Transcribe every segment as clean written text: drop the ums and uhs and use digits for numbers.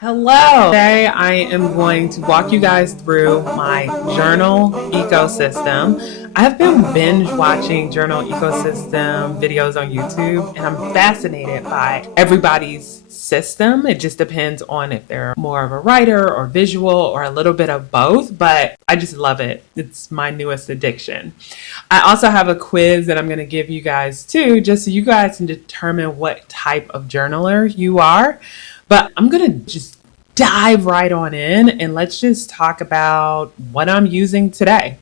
Hello! Today I am going to walk you guys through my journal ecosystem. I have been binge watching journal ecosystem videos on YouTube and I'm fascinated by everybody's system. It just depends on if they're more of a writer or visual or a little bit of both, but I just love it. It's my newest addiction. I also have a quiz that I'm going to give you guys too, just so you guys can determine what type of journaler you are. But I'm going to just dive right on in and let's just talk about what I'm using today.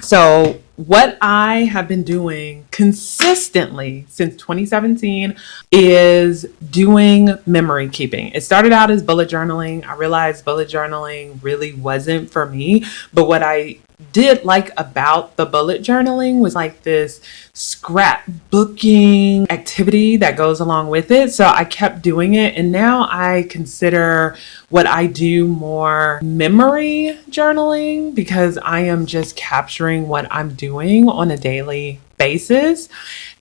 So, what I have been doing consistently since 2017 is doing memory keeping. It started out as bullet journaling. I realized bullet journaling really wasn't for me, but what I did like about the bullet journaling was like this scrapbooking activity that goes along with it. So I kept doing it, and now I consider what I do more memory journaling because I am just capturing what I'm doing on a daily basis.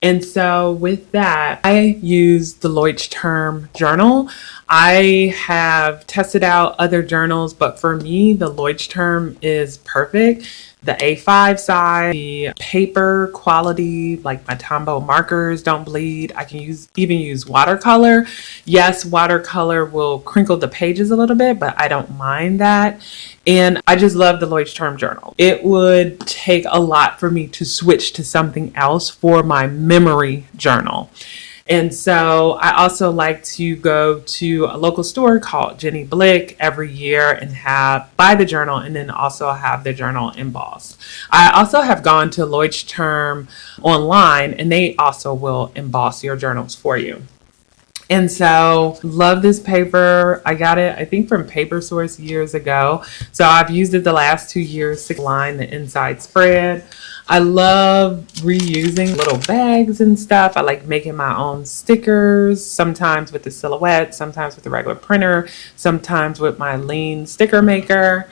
And so with that, I use the Leuchtturm journal. I have tested out other journals, but for me, the Leuchtturm is perfect. The A5 size, the paper quality, like my Tombow markers don't bleed. I can even use watercolor. Yes, watercolor will crinkle the pages a little bit, but I don't mind that. And I just love the Leuchtturm journal. It would take a lot for me to switch to something else for my memory journal. And so I also like to go to a local store called Jenny Blick every year and buy the journal and then also have the journal embossed. I also have gone to Leuchtturm online and they also will emboss your journals for you. And so love this paper. I got it, I think, from Paper Source years ago. So I've used it the last 2 years to line the inside spread. I love reusing little bags and stuff. I like making my own stickers, sometimes with the silhouette, sometimes with the regular printer, sometimes with my lean sticker maker.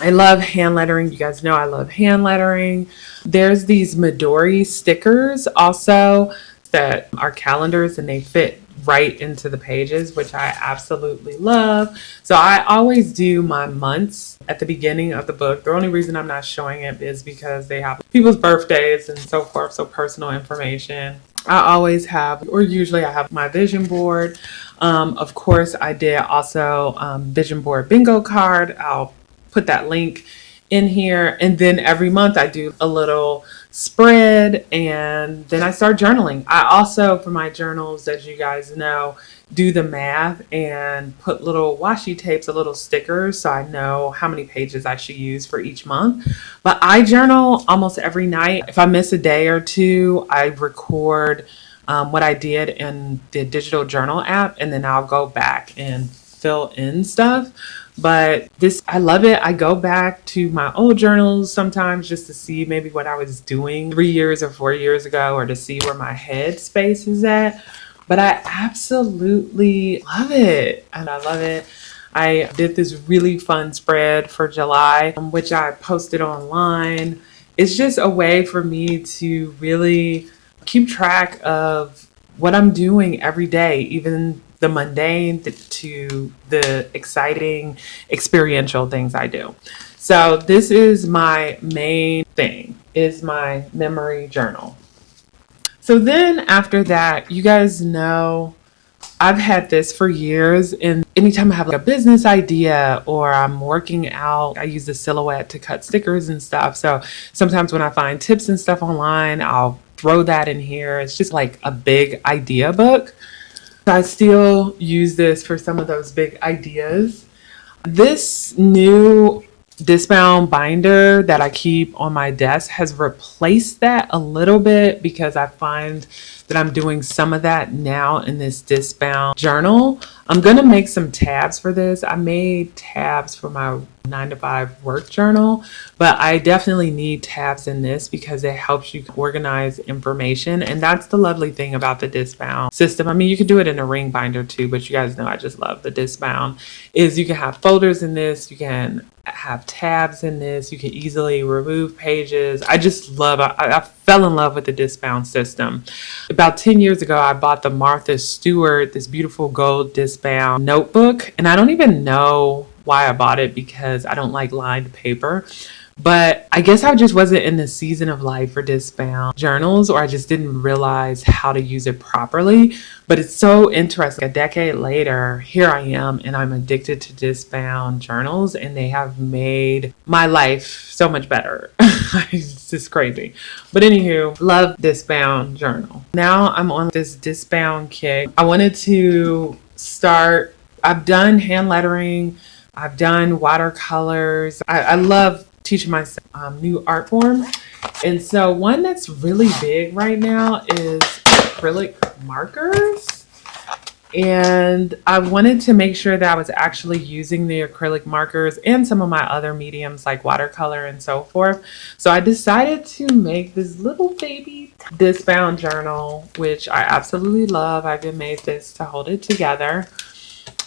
I love hand lettering. You guys know I love hand lettering. There's these Midori stickers also that are calendars and they fit right into the pages, which I absolutely love. So I always do my months at the beginning of the book. The only reason I'm not showing it is because they have people's birthdays and so forth, so personal information. I always have, or usually I have my vision board. Of course, I did also vision board bingo card. I'll put that link in here. And then every month I do a little spread and then I start journaling. I also, for my journals, as you guys know, do the math and put little washi tapes, a little stickers, so I know how many pages I should use for each month. But I journal almost every night. If I miss a day or two, I record what I did in the digital journal app, and then I'll go back and fill in stuff. But this, I love it. I go back to my old journals sometimes just to see maybe what I was doing 3 years or 4 years ago, or to see where my head space is at. But I absolutely love it. And I love it. I did this really fun spread for July, which I posted online. It's just a way for me to really keep track of what I'm doing every day, even the mundane to the exciting experiential things I do. So this is my main thing, is my memory journal. So then after that, you guys know I've had this for years, and anytime I have like a business idea or I'm working out, I use the silhouette to cut stickers and stuff. So sometimes when I find tips and stuff online, I'll throw that in here. It's just like a big idea book. I still use this for some of those big ideas. This new discbound binder that I keep on my desk has replaced that a little bit because I find that I'm doing some of that now in this discbound journal. I'm going to make some tabs for this. I made tabs for my 9 to 5 work journal, but I definitely need tabs in this because it helps you organize information. And that's the lovely thing about the disc bound system. I mean, you can do it in a ring binder too, but you guys know I just love the disc bound. Is you can have folders in this, you can have tabs in this, you can easily remove pages. I fell in love with the disc bound system. About 10 years ago, I bought the Martha Stewart, this beautiful gold disc bound notebook, and I don't even know why I bought it because I don't like lined paper. But I guess I just wasn't in the season of life for disc bound journals, or I just didn't realize how to use it properly. But it's so interesting. A decade later, here I am, and I'm addicted to disc bound journals, and they have made my life so much better. It's just crazy. But anywho, love disc bound journal. Now I'm on this disc bound kick. I wanted to start, I've done hand lettering, I've done watercolors. I love teaching myself new art forms. And so one that's really big right now is acrylic markers. And I wanted to make sure that I was actually using the acrylic markers and some of my other mediums like watercolor and so forth. So I decided to make this little baby disc bound journal, which I absolutely love. I've even made this to hold it together.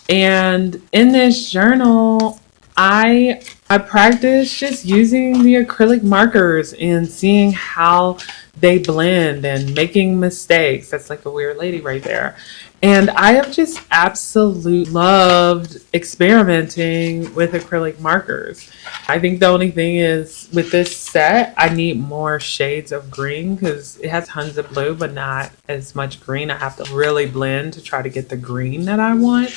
And in this journal, I practice just using the acrylic markers and seeing how they blend and making mistakes. That's like a weird lady right there. And I have just absolutely loved experimenting with acrylic markers. I think the only thing is with this set, I need more shades of green because it has tons of blue, but not as much green. I have to really blend to try to get the green that I want.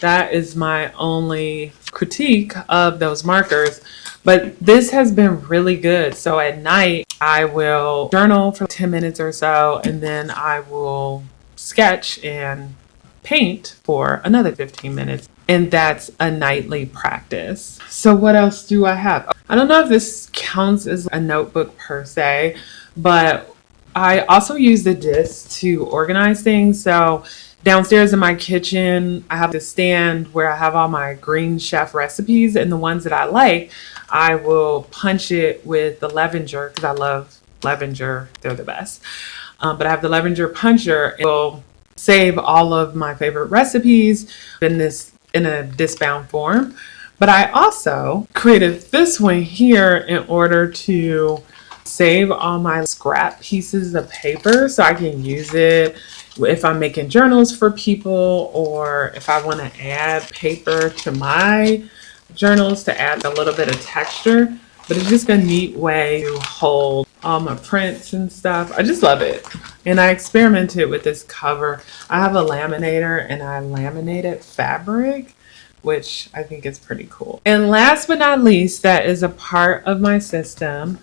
That is my only critique of those markers. But this has been really good. So at night, I will journal for 10 minutes or so, and then I will sketch and paint for another 15 minutes. And that's a nightly practice. So what else do I have? I don't know if this counts as a notebook per se, but I also use the disc to organize things. So downstairs in my kitchen, I have the stand where I have all my Green Chef recipes, and the ones that I like, I will punch it with the Levenger because I love Levenger. They're the best. But I have the Levenger puncher. It will save all of my favorite recipes in a disc bound form. But I also created this one here in order to save all my scrap pieces of paper so I can use it if I'm making journals for people, or if I want to add paper to my journals to add a little bit of texture. But it's just a neat way to hold all my prints and stuff. I just love it. And I experimented with this cover. I have a laminator and I laminated fabric, which I think is pretty cool. And last but not least, that is a part of my system,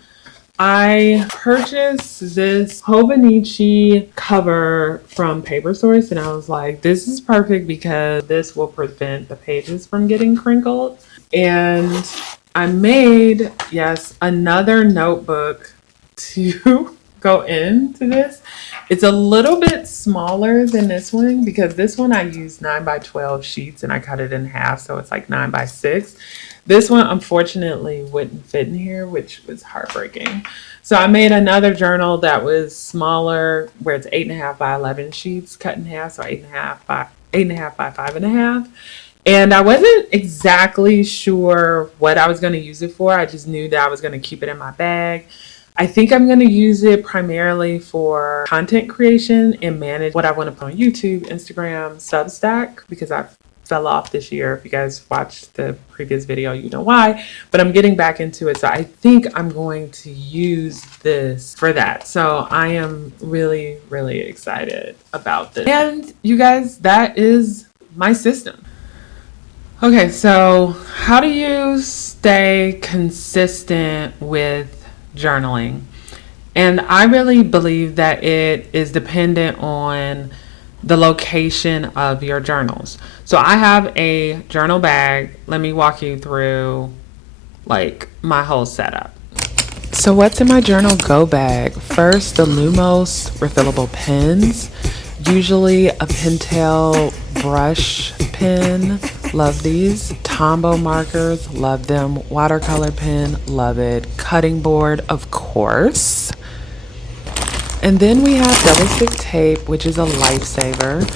I purchased this Hobonichi cover from Paper Source, and I was like, this is perfect because this will prevent the pages from getting crinkled. And I made, yes, another notebook to go into this. It's a little bit smaller than this one because this one I used 9x12 sheets and I cut it in half, so it's like 9x6. This one, unfortunately, wouldn't fit in here, which was heartbreaking. So I made another journal that was smaller, where it's 8.5 by 11 sheets cut in half, so 8.5 by 5.5. And I wasn't exactly sure what I was going to use it for. I just knew that I was going to keep it in my bag. I think I'm going to use it primarily for content creation and manage what I want to put on YouTube, Instagram, Substack, because I fell off this year. If you guys watched the previous video, you know why, but I'm getting back into it. So I think I'm going to use this for that. So I am really, really excited about this. And you guys, that is my system. Okay, so how do you stay consistent with journaling? And I really believe that it is dependent on the location of your journals. So I have a journal bag. Let me walk you through like my whole setup. So what's in my journal go bag? First, the Lumos refillable pens, usually a Pentel brush pen Love these. Tombow markers, love them. Watercolor pen, love it. Cutting board, of course. And then we have double stick tape, which is a lifesaver.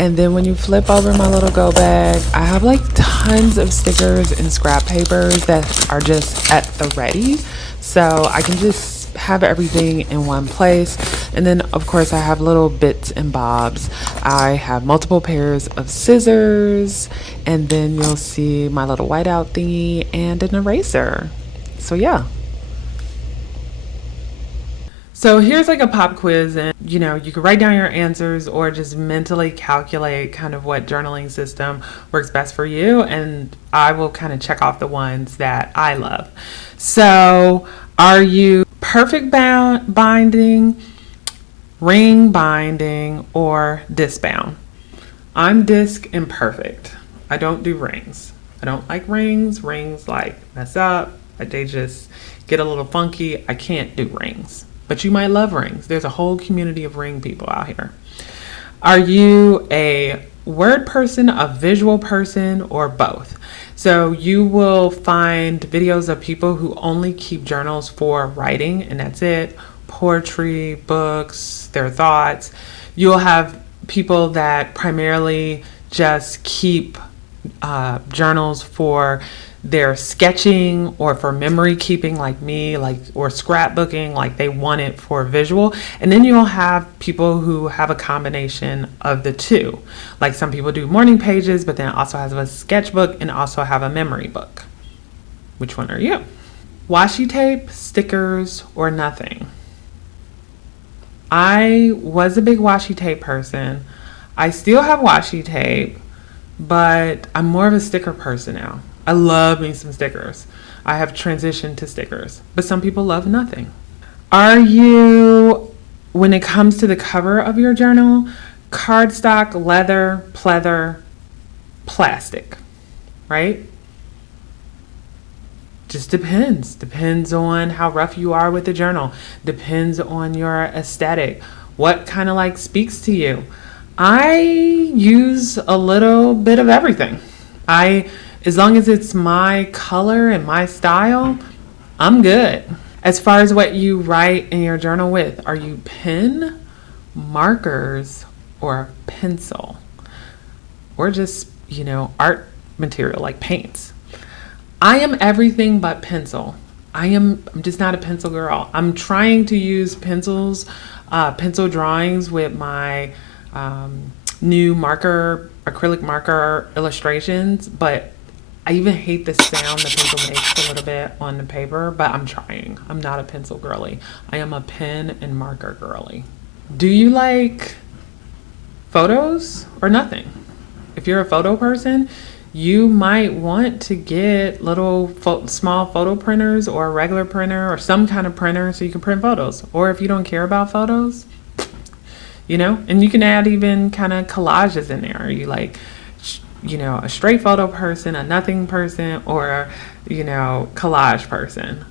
And then when you flip over my little go bag, I have like tons of stickers and scrap papers that are just at the ready. So I can just have everything in one place. And then of course I have little bits and bobs. I have multiple pairs of scissors, and then you'll see my little whiteout thingy and an eraser. So yeah. So here's like a pop quiz, and you can write down your answers or just mentally calculate kind of what journaling system works best for you, and I will kind of check off the ones that I love. So are you perfect binding, ring binding, or disc bound? I'm disc and perfect. I don't do rings. I don't like rings. Rings like mess up. They just get a little funky. I can't do rings. But you might love rings. There's a whole community of ring people out here. Are you a word person, a visual person, or both? So you will find videos of people who only keep journals for writing, and that's it. Poetry, books, their thoughts. You'll have people that primarily just keep journals for their sketching or for memory keeping, like me, or scrapbooking, like they want it for visual. And then you'll have people who have a combination of the two. Like some people do morning pages, but then also have a sketchbook and also have a memory book. Which one are you? Washi tape, stickers, or nothing? I was a big washi tape person. I still have washi tape, but I'm more of a sticker person now. I love me some stickers. I have transitioned to stickers, but some people love nothing. Are you, when it comes to the cover of your journal, cardstock, leather, pleather, plastic, right? Just depends. Depends on how rough you are with the journal. Depends on your aesthetic. What kind of like speaks to you? I use a little bit of everything. As long as it's my color and my style, I'm good. As far as what you write in your journal with, are you pen, markers, or pencil? Or just, art material like paints? I am everything but pencil. I'm just not a pencil girl. I'm trying to use pencil drawings with my new acrylic marker illustrations, but I even hate the sound the pencil makes a little bit on the paper, but I'm trying. I'm not a pencil girly. I am a pen and marker girly. Do you like photos or nothing? If you're a photo person, you might want to get little small photo printers or a regular printer or some kind of printer so you can print photos. Or if you don't care about photos, and you can add even kind of collages in there. Are you like, a straight photo person, a nothing person, or, collage person?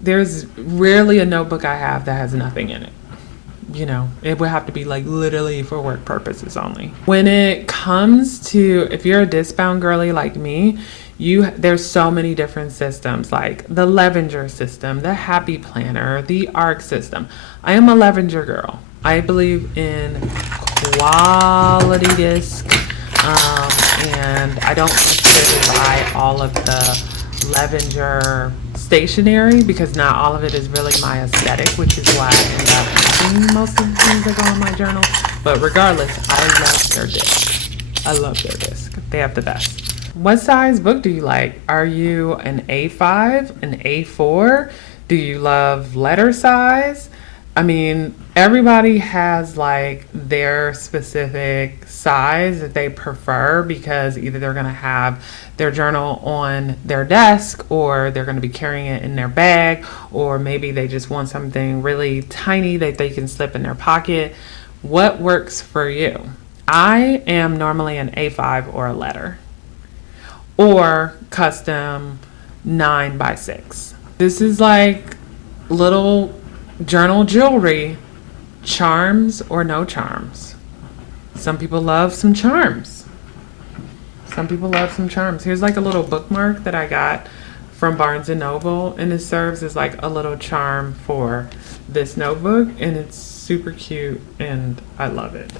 There's rarely a notebook I have that has nothing in it. It would have to be like literally for work purposes only. When it comes to, if you're a disc bound girly like me, there's so many different systems, like the Levenger system, the Happy Planner, the ARC system. I am a Levenger girl. I believe in quality disc, and I don't necessarily buy all of the Levenger stationery because not all of it is really my aesthetic, which is why I end up having most of the things that go in my journal. But regardless, I love their disc. I love their disc. They have the best. What size book do you like? Are you an A5, an A4? Do you love letter size? I mean, everybody has like their specific size that they prefer because either they're going to have their journal on their desk or they're going to be carrying it in their bag, or maybe they just want something really tiny that they can slip in their pocket. What works for you? I am normally an A5 or a letter or custom 9x6. This is like little journal jewelry, charms or no charms. Some people love some charms. Some people love some charms. Here's like a little bookmark that I got from Barnes and Noble, and it serves as like a little charm for this notebook, and it's super cute and I love it.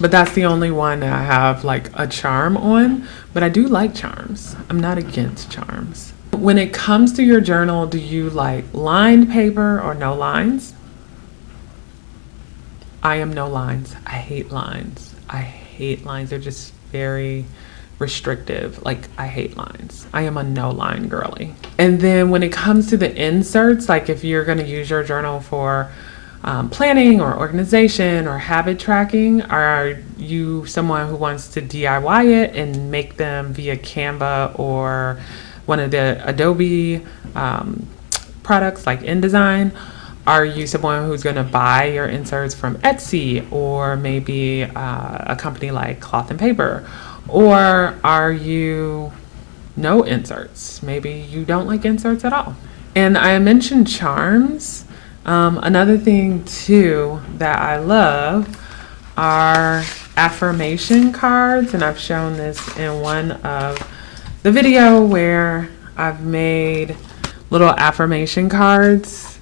But that's the only one that I have like a charm on, but I do like charms. I'm not against charms. When it comes to your journal, do you like lined paper or no lines? I am no lines. I hate lines. I hate lines. They're just very restrictive. Like, I hate lines. I am a no line girly. And then when it comes to the inserts, like if you're going to use your journal for planning or organization or habit tracking, are you someone who wants to DIY it and make them via Canva or one of the Adobe products like InDesign? Are you someone who's going to buy your inserts from Etsy or maybe a company like Cloth and Paper? Or are you no inserts? Maybe you don't like inserts at all. And I mentioned charms. Another thing too that I love are affirmation cards, and I've shown this in one of the video where I've made little affirmation cards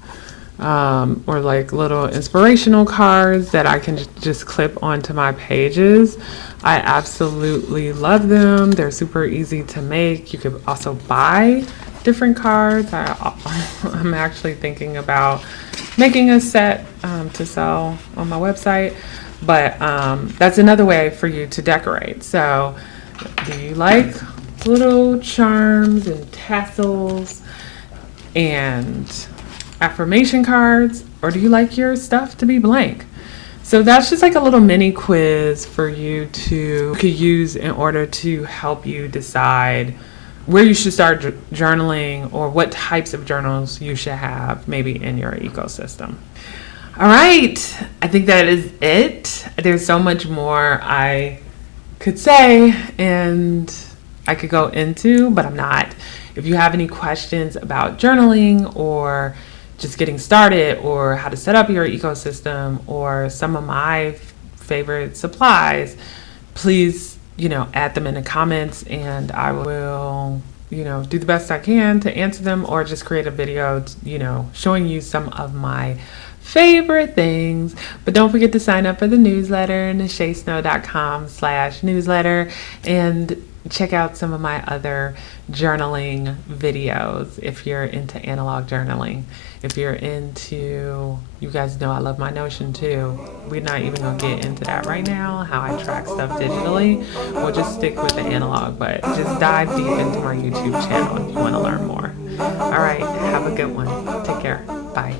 or like little inspirational cards that I can just clip onto my pages. I absolutely love them. They're super easy to make. You could also buy different cards. I'm actually thinking about making a set to sell on my website, but that's another way for you to decorate. So do you like little charms and tassels and affirmation cards, or do you like your stuff to be blank? So that's just like a little mini quiz for you to use in order to help you decide where you should start journaling or what types of journals you should have maybe in your ecosystem. All right, I think that is it. There's so much more I could say and I could go into, but I'm not. If you have any questions about journaling or just getting started or how to set up your ecosystem or some of my favorite supplies, please, add them in the comments and I will, do the best I can to answer them or just create a video, showing you some of my favorite things. But don't forget to sign up for the newsletter, nachesnow.com/newsletter, and check out some of my other journaling videos if you're into analog journaling. If you're into, you guys know I love my Notion too. We're not even gonna get into that right now, how I track stuff digitally. We'll just stick with the analog, but just dive deep into my YouTube channel if you want to learn more. All right, have a good one. Take care. Bye.